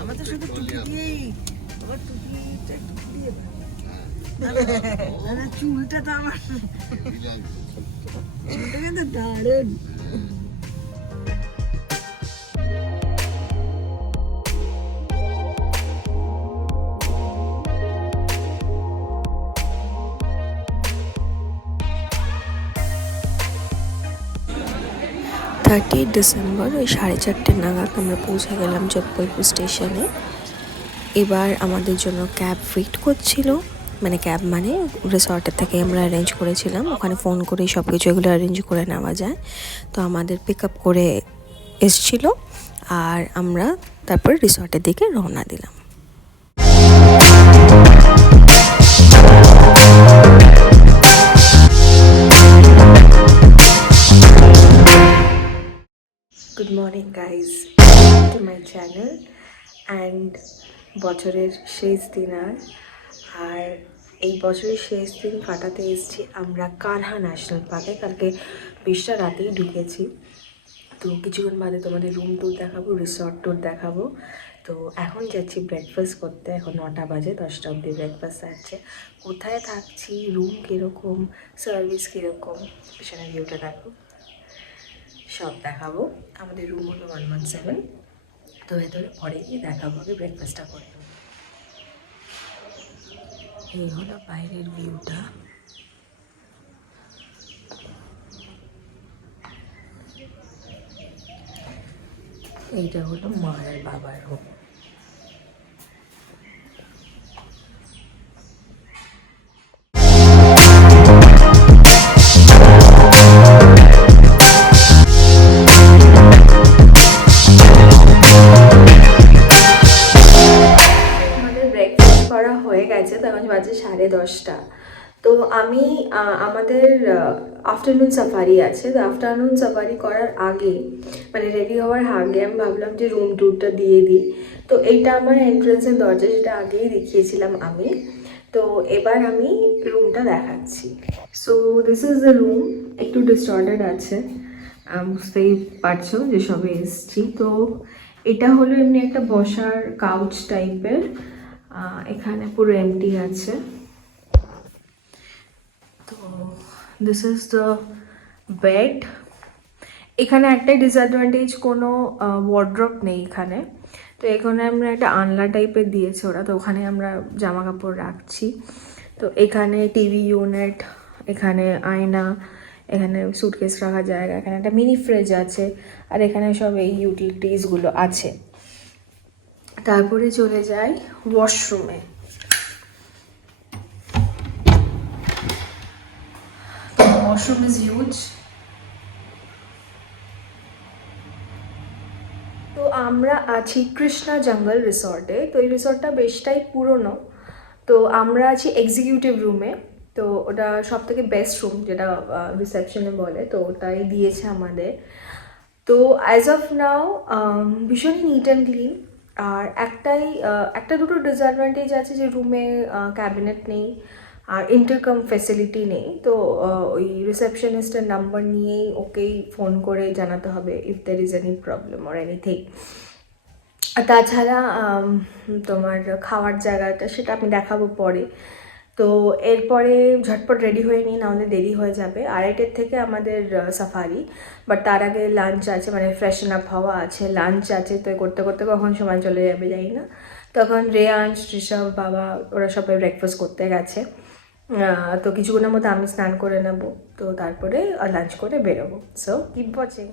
আমার তো শুধু টুপি দিয়েই আবার টুপিটা একটু দিয়ে না চুলটা তো আমার চুলটা কিন্তু দারুণ। 30 ডিসেম্বর ওই 4:30 নাগাদ আমরা পৌঁছে গেলাম জগদলপুর স্টেশনে। এবার আমাদের জন্য ক্যাব ওয়েট করছিল, মানে ক্যাব মানে রিসর্টের থেকে আমরা অ্যারেঞ্জ করেছিলাম, ওখানে ফোন করে সব কিছু এগুলো অ্যারেঞ্জ করে নেওয়া যায়। তো আমাদের পিক আপ করে এসছিল আর আমরা তারপর রিসর্টের দিকে রওনা দিলাম। Good morning guys to my channel and বছরের শেষ দিন আর এই বছরের শেষ দিন কাটাতে এসেছি আমরা কানহা ন্যাশনাল পার্কে। কালকে 20টা রাতেই ঢুকেছি, তো কিছুক্ষণ বাদে তোমাদের রুম ট্যুর দেখাবো, রিসর্ট ট্যুর দেখাবো। তো এখন যাচ্ছি ব্রেকফাস্ট করতে, এখন 9টা বাজে, 10টা অবধি ব্রেকফাস্ট আছে। কোথায় থাকছি, রুম কীরকম, সার্ভিস কীরকম, পেছনে ভিউটা দেখো, সব দেখাবো। আমাদের রুম হলো 117, তো ভেতরে পরে গিয়ে দেখাবো, আগে ব্রেকফাস্টটা করে নেবো। এই হলো বাইরের ভিউটা। এইটা হলো মা আর বাবার রুম। করা হয়ে গেছে, তখন বাজে 10:30। তো আমি আমাদের আফটারনুন সাফারি আছে, তো আফটারনুন সাফারি করার আগে মানে রেডি হওয়ার আগে আমি ভাবলাম যে রুম ট্যুরটা দিয়ে দিই। তো এইটা আমার এন্ট্রেন্সের দরজা, যেটা আগেই দেখিয়েছিলাম আমি। তো এবার আমি রুমটা দেখাচ্ছি। So this is the room. একটু ডিস্টর্টেড আছে, বুঝতেই পারছো যে সবে এসছি। তো এটা হলো এমনি একটা বসার কাউচ টাইপের, এখানে পুরো এমটি আছে। তো দিস ইজ দ্য বেড। এখানে একটাই ডিসঅ্যাডভান্টেজ, কোনো ওয়ার্ড্রপ নেই এখানে। তো এখানে আমরা একটা আনলা টাইপের দিয়েছে ওরা, তো ওখানে আমরা জামা কাপড় রাখছি। তো এখানে টিভি ইউনিট, এখানে আয়না, এখানে সুটকেস রাখার জায়গা, এখানে একটা মিনি ফ্রিজ আছে, আর এখানে সব এই ইউটিলিটিসগুলো আছে। তারপরে চলে যাই ওয়াশরুমে। Washroom is huge. তো আমরা আছি কৃষ্ণা জঙ্গল রিসর্টে। তো এই রিসর্টটা বেশটাই পুরনো। তো আমরা আছি এক্সিকিউটিভ রুমে। তো ওটা সব থেকে বেস্ট রুম, যেটা রিসেপশনে বলে, তো ওটাই দিয়েছে আমাদের। তো অ্যাজ অফ নাও ভীষণই নিট অ্যান্ড ক্লিন। আর একটা দুটো ডিসঅ্যাডভান্টেজ আছে, যে রুমে ক্যাবিনেট নেই আর ইন্টারকম ফ্যাসিলিটি নেই। তো ওই রিসেপশনিস্টের নাম্বার নিয়েই ওকেই ফোন করে জানাতে হবে if there is any problem or anything. তাছাড়া তোমার খাওয়ার জায়গাটা সেটা আমি দেখাবো পরে। তো এরপরে ঝটপট রেডি হয়ে নিই, নাহলে দেরি হয়ে যাবে। 2:30 থেকে আমাদের সাফারি, বাট তার আগে লাঞ্চ আছে, মানে ফ্রেশন আপ হওয়া আছে, লাঞ্চ আছে। তো করতে করতে কখন সময় চলে যাবে জানি না। তখন রেয়াংশ, ঋষভ, বাবা ওরা সবাই ব্রেকফাস্ট করতে গেছে। তো কিছুক্ষণের মধ্যে আমি স্নান করে নেব, তো তারপরে লাঞ্চ করে বেরোবো। So keep watching.